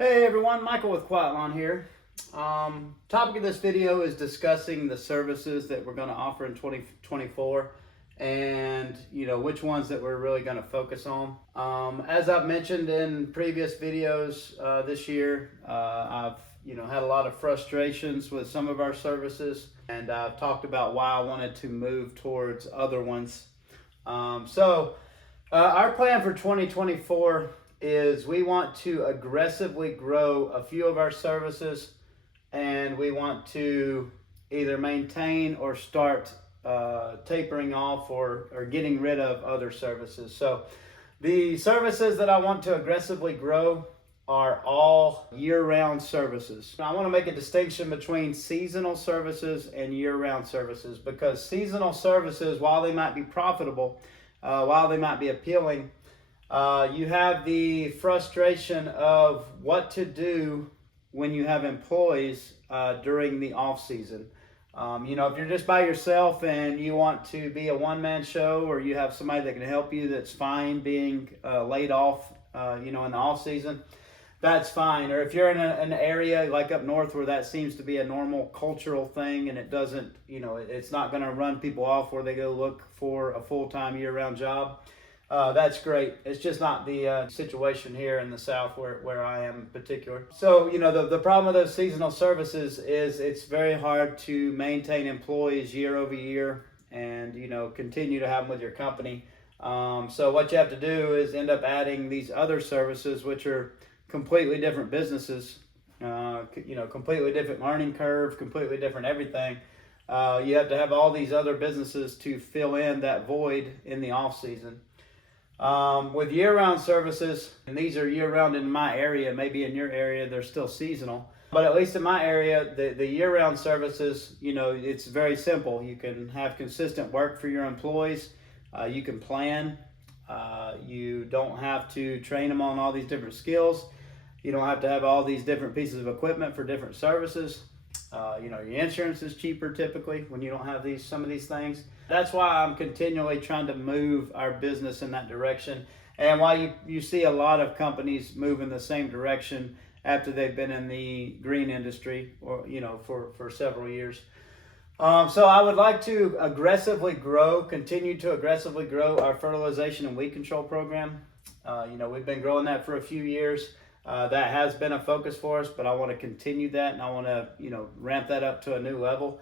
Hey everyone, Michael with Quiet Lawn here. Topic of this video is discussing the services that we're going to offer in 2024 and which ones that we're really going to focus on. As I've mentioned in previous videos this year, I've had a lot of frustrations with some of our services, and I've talked about why I wanted to move towards other ones. Our plan for 2024 is we want to aggressively grow a few of our services, and we want to either maintain or start tapering off or getting rid of other services. So the services that I want to aggressively grow are all year-round services. I want to make a distinction between seasonal services and year-round services, because seasonal services, while they might be profitable, while they might be appealing, you have the frustration of what to do when you have employees during the off season. If you're just by yourself and you want to be a one-man show, or you have somebody that can help you, that's fine being laid off, in the off season, that's fine. Or if you're in an area like up north where that seems to be a normal cultural thing, and it doesn't, it's not going to run people off where they go look for a full-time year-round job. That's great. It's just not the situation here in the South where I am in particular. So, the problem with those seasonal services is it's very hard to maintain employees year over year and, continue to have them with your company. So what you have to do is end up adding these other services, which are completely different businesses, completely different learning curve, completely different everything. You have to have all these other businesses to fill in that void in the off season. With year-round services, and these are year-round in my area, maybe in your area they're still seasonal, but at least in my area, the year-round services, it's very simple. You can have consistent work for your employees. You can plan. You don't have to train them on all these different skills. You don't have to have all these different pieces of equipment for different services. Your insurance is cheaper typically when you don't have some of these things. That's why I'm continually trying to move our business in that direction, and why you see a lot of companies move in the same direction after they've been in the green industry or for several years. So I would like to continue to aggressively grow our fertilization and weed control program. We've been growing that for a few years. That has been a focus for us, but I want to continue that, and I want to, ramp that up to a new level.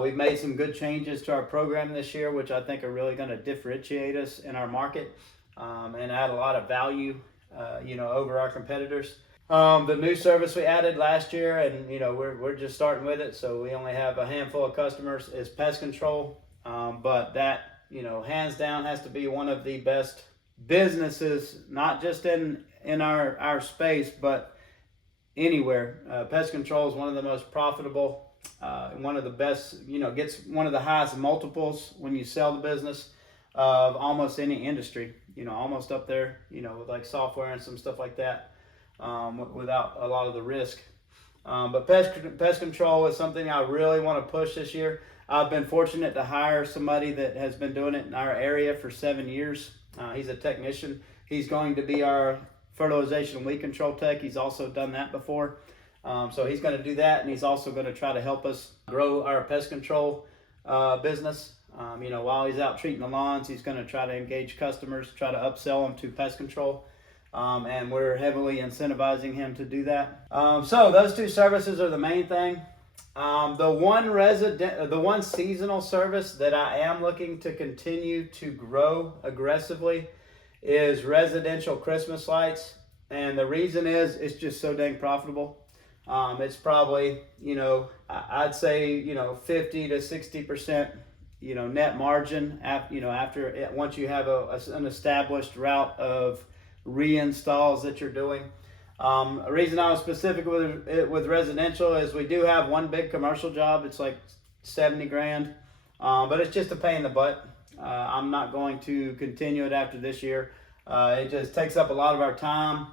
We've made some good changes to our program this year, which I think are really going to differentiate us in our market, and add a lot of value, over our competitors. The new service we added last year, and we're just starting with it, so we only have a handful of customers, is Pest Control. But that, hands down has to be one of the best businesses, not just in our space, but anywhere. Pest Control is one of the most profitable, one of the best, gets one of the highest multiples when you sell the business of almost any industry, almost up there, with like software and some stuff like that, without a lot of the risk. But Pest Control is something I really want to push this year. I've been fortunate to hire somebody that has been doing it in our area for 7 years. He's a technician. He's going to be our fertilization and weed control tech. He's also done that before. So he's going to do that, and he's also going to try to help us grow our pest control business. While he's out treating the lawns, he's going to try to engage customers, try to upsell them to pest control. And we're heavily incentivizing him to do that. So those two services are the main thing. The one seasonal service that I am looking to continue to grow aggressively is residential Christmas lights. And the reason is it's just so dang profitable. It's probably, I'd say, 50 to 60%, net margin once you have an established route of reinstalls that you're doing. A reason I was specific with residential is we do have one big commercial job. It's like 70 grand, but it's just a pain in the butt. I'm not going to continue it after this year. It just takes up a lot of our time.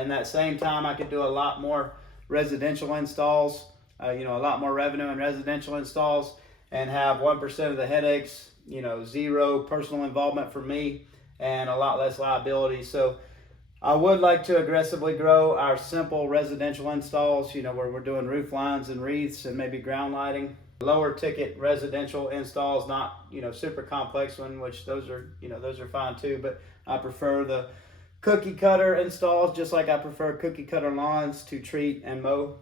In that same time, I could do a lot more residential installs, a lot more revenue in residential installs, and have 1% of the headaches, zero personal involvement for me, and a lot less liability. So I would like to aggressively grow our simple residential installs, where we're doing roof lines and wreaths and maybe ground lighting. Lower ticket residential installs, not, super complex one, which those are fine too, but I prefer the cookie cutter installs, just like I prefer cookie cutter lawns to treat and mow.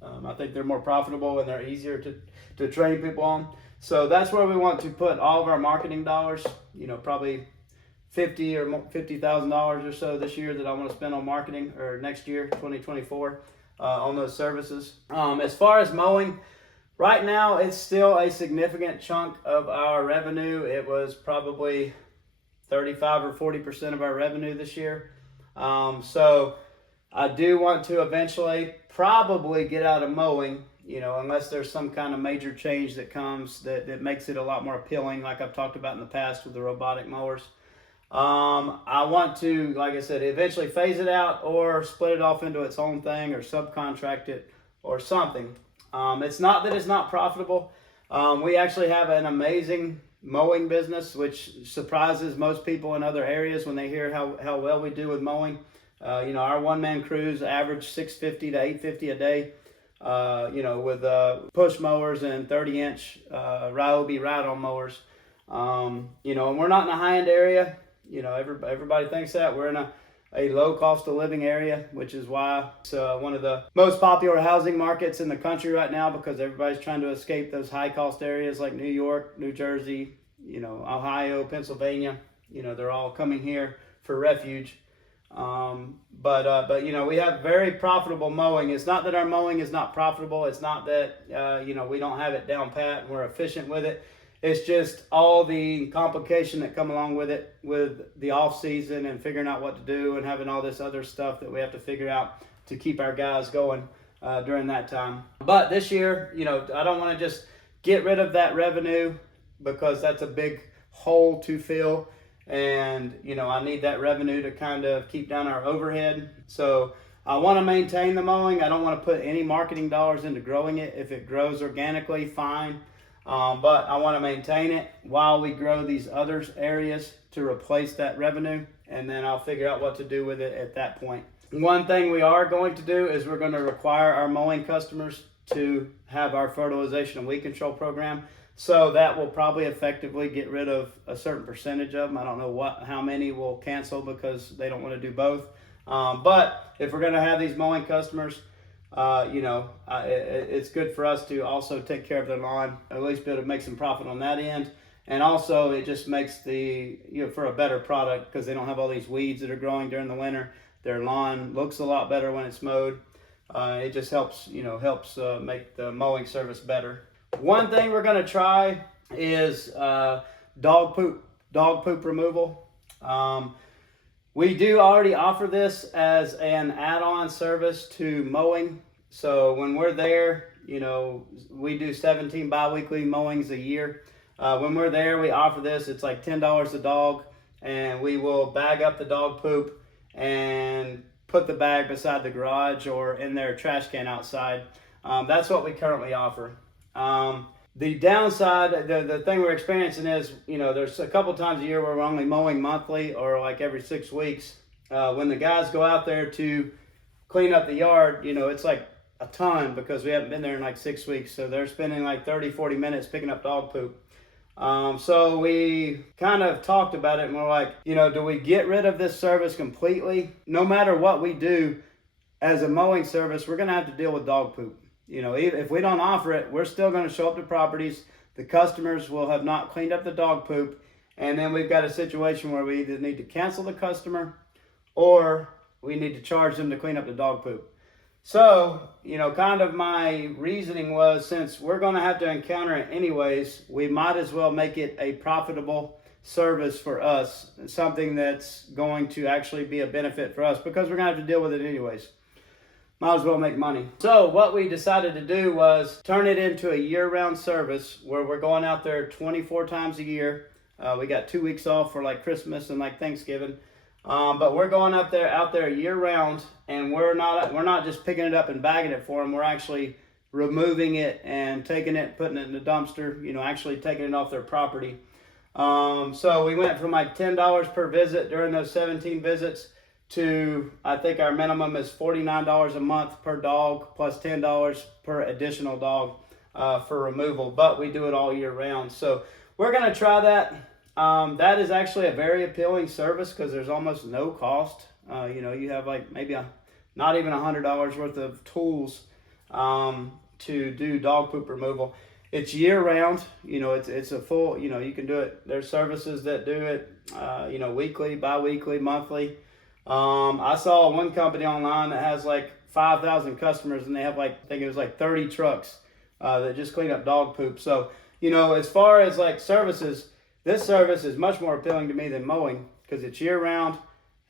I think they're more profitable and they're easier to train people on. So that's where we want to put all of our marketing dollars, probably $50,000 or so this year that I want to spend on marketing, or next year, 2024, on those services. As far as mowing, right now it's still a significant chunk of our revenue. It was probably 35 or 40% of our revenue this year. So I do want to eventually probably get out of mowing, unless there's some kind of major change that comes that makes it a lot more appealing, like I've talked about in the past with the robotic mowers. I want to, like I said, eventually phase it out or split it off into its own thing or subcontract it or something. It's not that it's not profitable. We actually have an amazing mowing business, which surprises most people in other areas when they hear how well we do with mowing. Our one-man crews average $650 to $850 a day, with push mowers and 30-inch Ryobi ride-on mowers. And we're not in a high-end area. Everybody thinks that. We're in a low cost of living area, which is why it's one of the most popular housing markets in the country right now, because everybody's trying to escape those high cost areas like New York, New Jersey, Ohio, Pennsylvania. They're all coming here for refuge. But we have very profitable mowing. It's not that our mowing is not profitable. It's not that, we don't have it down pat and we're efficient with it. It's just all the complication that come along with it, with the off season and figuring out what to do and having all this other stuff that we have to figure out to keep our guys going during that time. But this year, I don't want to just get rid of that revenue, because that's a big hole to fill. And, I need that revenue to kind of keep down our overhead. So I want to maintain the mowing. I don't want to put any marketing dollars into growing it. If it grows organically, fine. But I want to maintain it while we grow these other areas to replace that revenue, and then I'll figure out what to do with it at that point. One thing we are going to do is we're going to require our mowing customers to have our fertilization and weed control program. So that will probably effectively get rid of a certain percentage of them. I don't know how many will cancel because they don't want to do both. But if we're going to have these mowing customers, it's good for us to also take care of their lawn, at least be able to make some profit on that end. And also it just makes for a better product, because they don't have all these weeds that are growing during the winter. Their lawn looks a lot better when it's mowed. It just helps make the mowing service better. One thing we're going to try is dog poop removal. We do already offer this as an add-on service to mowing. So when we're there, we do 17 bi-weekly mowings a year. When we're there, we offer this. It's like $10 a dog, and we will bag up the dog poop and put the bag beside the garage or in their trash can outside. That's what we currently offer. The downside, the thing we're experiencing is, there's a couple times a year where we're only mowing monthly or like every 6 weeks. When the guys go out there to clean up the yard, it's like a ton, because we haven't been there in like 6 weeks. So they're spending like 30, 40 minutes picking up dog poop. So we kind of talked about it, and we're like, do we get rid of this service completely? No matter what we do as a mowing service, we're going to have to deal with dog poop. If we don't offer it, we're still going to show up to properties. The customers will have not cleaned up the dog poop. And then we've got a situation where we either need to cancel the customer or we need to charge them to clean up the dog poop. So, kind of my reasoning was, since we're going to have to encounter it anyways, we might as well make it a profitable service for us, something that's going to actually be a benefit for us, because we're going to have to deal with it anyways. Might as well make money. So what we decided to do was turn it into a year-round service, where we're going out there 24 times a year. We got 2 weeks off for like Christmas and like Thanksgiving. But we're going out there year-round, and we're not just picking it up and bagging it for them. We're actually removing it and taking it, putting it in the dumpster, actually taking it off their property. So we went from like $10 per visit during those 17 visits to, I think our minimum is $49 a month per dog plus $10 per additional dog for removal, but we do it all year round. So we're going to try that. That is actually a very appealing service because there's almost no cost. You have like maybe not even $100 worth of tools to do dog poop removal. It's year round. It's a full, you can do it. There's services that do it, weekly, bi-weekly, monthly. I saw one company online that has like 5,000 customers, and they have like, I think it was like 30 trucks that just clean up dog poop. So, as far as like services, this service is much more appealing to me than mowing because it's year round,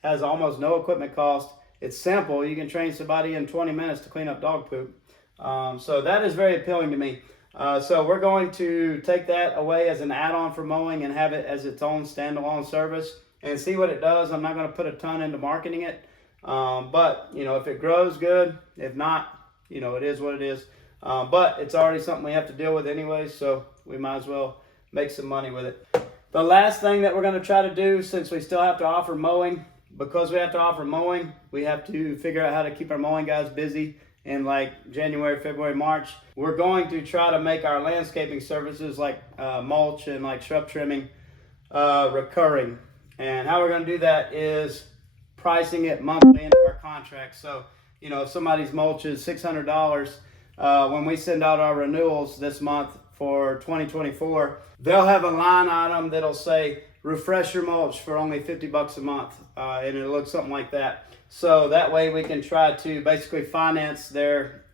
has almost no equipment cost. It's simple. You can train somebody in 20 minutes to clean up dog poop. So that is very appealing to me. So we're going to take that away as an add-on for mowing and have it as its own standalone service and see what it does. I'm not going to put a ton into marketing it. But, if it grows, good. If not, it is what it is. But it's already something we have to deal with anyway, so we might as well make some money with it. The last thing that we're going to try to do, since we still have to offer mowing, because we have to offer mowing, we have to figure out how to keep our mowing guys busy in like January, February, March. We're going to try to make our landscaping services like mulch and like shrub trimming recurring. And how we're going to do that is pricing it monthly into our contract. So, if somebody's mulch is $600, when we send out our renewals this month for 2024, they'll have a line item that'll say refresh your mulch for only $50 a month, and it'll look something like that. So that way we can try to basically finance their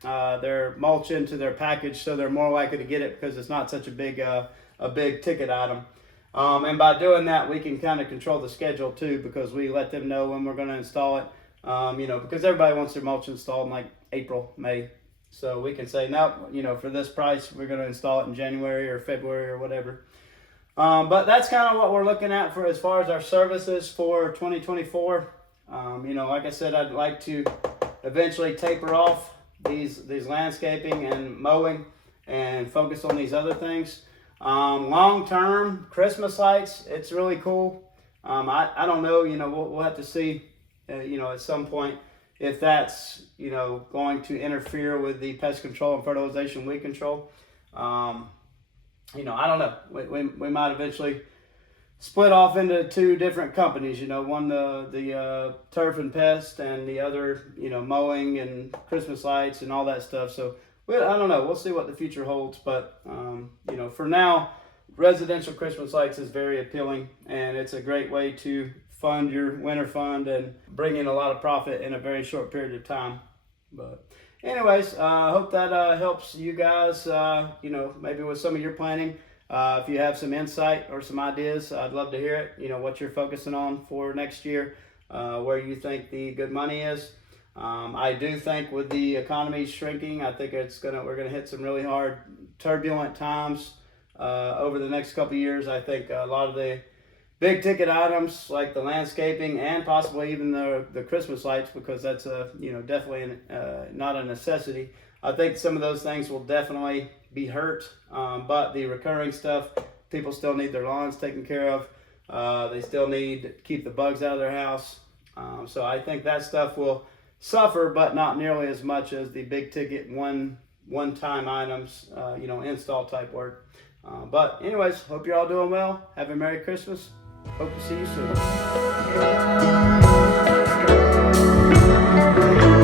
mulch into their package, so they're more likely to get it because it's not such a big ticket item. And by doing that, we can kind of control the schedule too, because we let them know when we're going to install it. Because everybody wants their mulch installed in like April, May. So we can say, no, for this price, we're going to install it in January or February or whatever. But that's kind of what we're looking at for as far as our services for 2024. Like I said, I'd like to eventually taper off these landscaping and mowing and focus on these other things. Long term, Christmas lights, it's really cool. I don't know, we'll have to see, at some point if that's, going to interfere with the pest control and fertilization weed control. I don't know. We might eventually split off into two different companies, one the turf and pest, and the other, mowing and Christmas lights and all that stuff. So I don't know. We'll see what the future holds. But, for now, residential Christmas lights is very appealing, and it's a great way to fund your winter fund and bring in a lot of profit in a very short period of time. But anyways, I hope that helps you guys, maybe with some of your planning. If you have some insight or some ideas, I'd love to hear it. What you're focusing on for next year, where you think the good money is. I do think with the economy shrinking, I think we're gonna hit some really hard, turbulent times over the next couple of years. I think a lot of the big ticket items like the landscaping and possibly even the Christmas lights, because that's definitely not a necessity. I think some of those things will definitely be hurt, but the recurring stuff, people still need their lawns taken care of. They still need to keep the bugs out of their house. So I think that stuff will suffer, but not nearly as much as the big ticket one-time items, install type work. But anyways, hope you're all doing well. Have a Merry Christmas. Hope to see you soon.